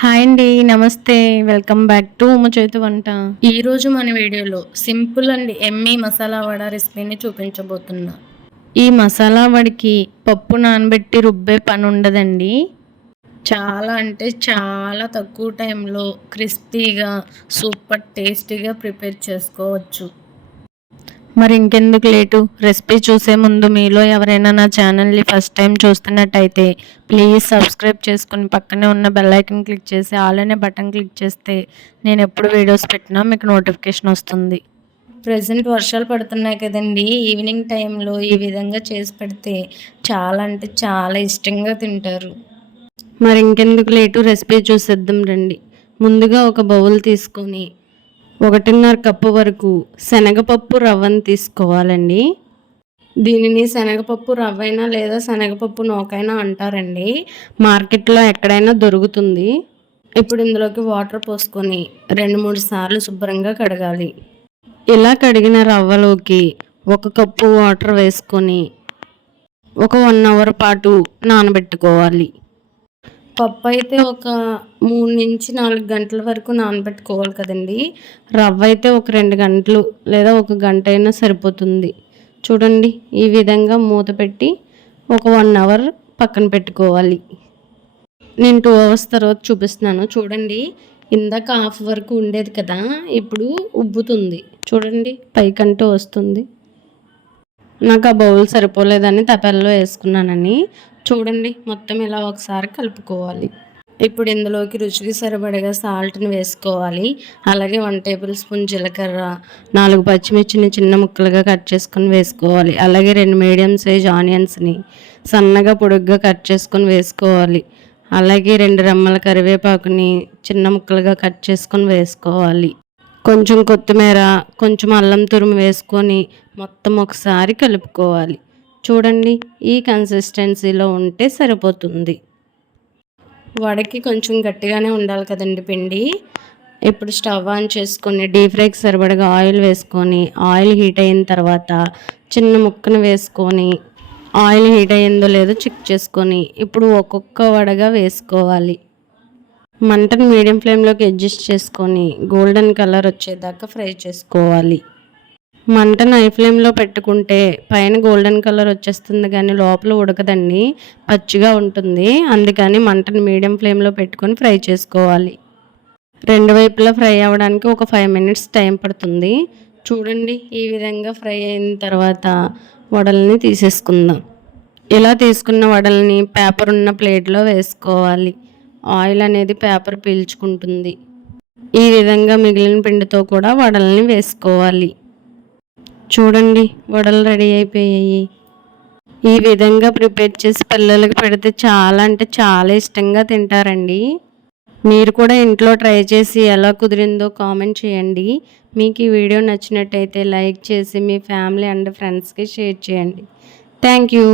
Hi అండి నమస్తే. Welcome back to ఉమ్మ చేతి వంట. ఈ రోజు మన వీడియోలో సింపుల్ అండ్ ఎమ్మీ మసాలా వడ రెసిపీని చూపించబోతున్నా. ఈ మసాలా వడికి పప్పు నానబెట్టి రుబ్బే పని ఉండదండి. చాలా అంటే చాలా తక్కువ టైంలో క్రిస్పీగా సూపర్ టేస్టీగా ప్రిపేర్ చేసుకోవచ్చు. మరి ఇంకెందుకు లేటు? రెసిపీ చూసే ముందు మీలో ఎవరైనా నా ఛానల్ని ఫస్ట్ టైం చూస్తున్నట్టయితే ప్లీజ్ సబ్స్క్రైబ్ చేసుకుని పక్కనే ఉన్న బెల్ ఐకన్ క్లిక్ చేసి ఆల్ అనే బటన్ క్లిక్ చేస్తే నేను ఎప్పుడు వీడియోస్ పెట్టినా మీకు నోటిఫికేషన్ వస్తుంది. ప్రజెంట్ వర్షాలు పడుతున్నాయి కదండి. ఈవినింగ్ టైంలో ఈ విధంగా చేసి పెడితే చాలా అంటే చాలా ఇష్టంగా తింటారు. మరి ఇంకెందుకు లేటు? రెసిపీ చూసేద్దాం రండి. ముందుగా ఒక బౌల్ తీసుకొని ఒకటిన్నర కప్పు వరకు శనగపప్పు రవ్వను తీసుకోవాలండి. దీనిని శనగపప్పు రవ్వైనా లేదా శనగపప్పు నోకైనా అంటారండి. మార్కెట్లో ఎక్కడైనా దొరుకుతుంది. ఇప్పుడు ఇందులోకి వాటర్ పోసుకొని రెండు మూడు సార్లు శుభ్రంగా కడగాలి. ఇలా కడిగిన రవ్వలోకి ఒక కప్పు వాటర్ వేసుకొని ఒక వన్ అవర్ పాటు నానబెట్టుకోవాలి. పప్పు అయితే ఒక మూడు నుంచి నాలుగు గంటల వరకు నానబెట్టుకోవాలి కదండి. రవ్వ అయితే ఒక రెండు గంటలు లేదా ఒక గంట అయినా సరిపోతుంది. చూడండి ఈ విధంగా మూత పెట్టి ఒక వన్ అవర్ పక్కన పెట్టుకోవాలి. నేను టూ అవర్స్ తర్వాత చూపిస్తున్నాను. చూడండి ఇందాక హాఫ్ వరకు ఉండేది కదా ఇప్పుడు ఉబ్బుతుంది. చూడండి పైకంటూ వస్తుంది. నాకు ఆ బౌల్ సరిపోలేదని తపెల్లో వేసుకున్నానని. చూడండి మొత్తం ఇలా ఒకసారి కలుపుకోవాలి. ఇప్పుడు ఇందులోకి రుచికి సరిపడగా సాల్ట్ని వేసుకోవాలి. అలాగే వన్ టేబుల్ స్పూన్ జీలకర్ర నాలుగు పచ్చిమిర్చిని చిన్న ముక్కలుగా కట్ చేసుకొని వేసుకోవాలి. అలాగే రెండు మీడియం సైజ్ ఆనియన్స్ని సన్నగా పొడుగ్గా కట్ చేసుకొని వేసుకోవాలి. అలాగే రెండు రెమ్మల కరివేపాకుని చిన్న ముక్కలుగా కట్ చేసుకొని వేసుకోవాలి. కొంచెం కొత్తిమీర కొంచెం అల్లం తురుము వేసుకొని మొత్తం ఒకసారి కలుపుకోవాలి. చూడండి ఈ కన్సిస్టెన్సీలో ఉంటే సరిపోతుంది. వడకి కొంచెం గట్టిగానే ఉండాలి కదండి పిండి. ఇప్పుడు స్టవ్ ఆన్ చేసుకొని డీప్ ఫ్రైకి సరిపడగా ఆయిల్ వేసుకొని ఆయిల్ హీట్ అయిన తర్వాత చిన్న ముక్కను వేసుకొని ఆయిల్ హీట్ అయ్యిందో లేదో చెక్ చేసుకొని ఇప్పుడు ఒక్కొక్క వడగా వేసుకోవాలి. మంటను మీడియం ఫ్లేమ్లోకి అడ్జస్ట్ చేసుకొని గోల్డెన్ కలర్ వచ్చేదాకా ఫ్రై చేసుకోవాలి. మంటను హై ఫ్లేమ్లో పెట్టుకుంటే పైన గోల్డెన్ కలర్ వచ్చేస్తుంది కానీ లోపల ఉడకదండి. పచ్చిగా ఉంటుంది. అందుకని మంటను మీడియం ఫ్లేమ్లో పెట్టుకొని ఫ్రై చేసుకోవాలి. రెండు వైపులా ఫ్రై అవ్వడానికి ఒక ఫైవ్ మినిట్స్ టైం పడుతుంది. చూడండి ఈ విధంగా ఫ్రై అయిన తర్వాత వడల్ని తీసేసుకుందాం. ఇలా తీసుకున్న వడల్ని పేపర్ ఉన్న ప్లేట్లో వేసుకోవాలి. ఆయిల్ అనేది పేపర్ పీల్చుకుంటుంది. ఈ విధంగా మిగిలిన పిండితో కూడా వడల్ని వేసుకోవాలి. చూడండి వడలు రెడీ అయిపోయాయి. ఈ విధంగా ప్రిపేర్ చేసి పిల్లలకి పెడితే చాలా అంటే చాలా ఇష్టంగా తింటారండి. మీరు కూడా ఇంట్లో ట్రై చేసి ఎలా కుదిరిందో కామెంట్ చేయండి. మీకు ఈ వీడియో నచ్చినట్టయితే లైక్ చేసి మీ ఫ్యామిలీ అండ్ ఫ్రెండ్స్కి షేర్ చేయండి. Thank you.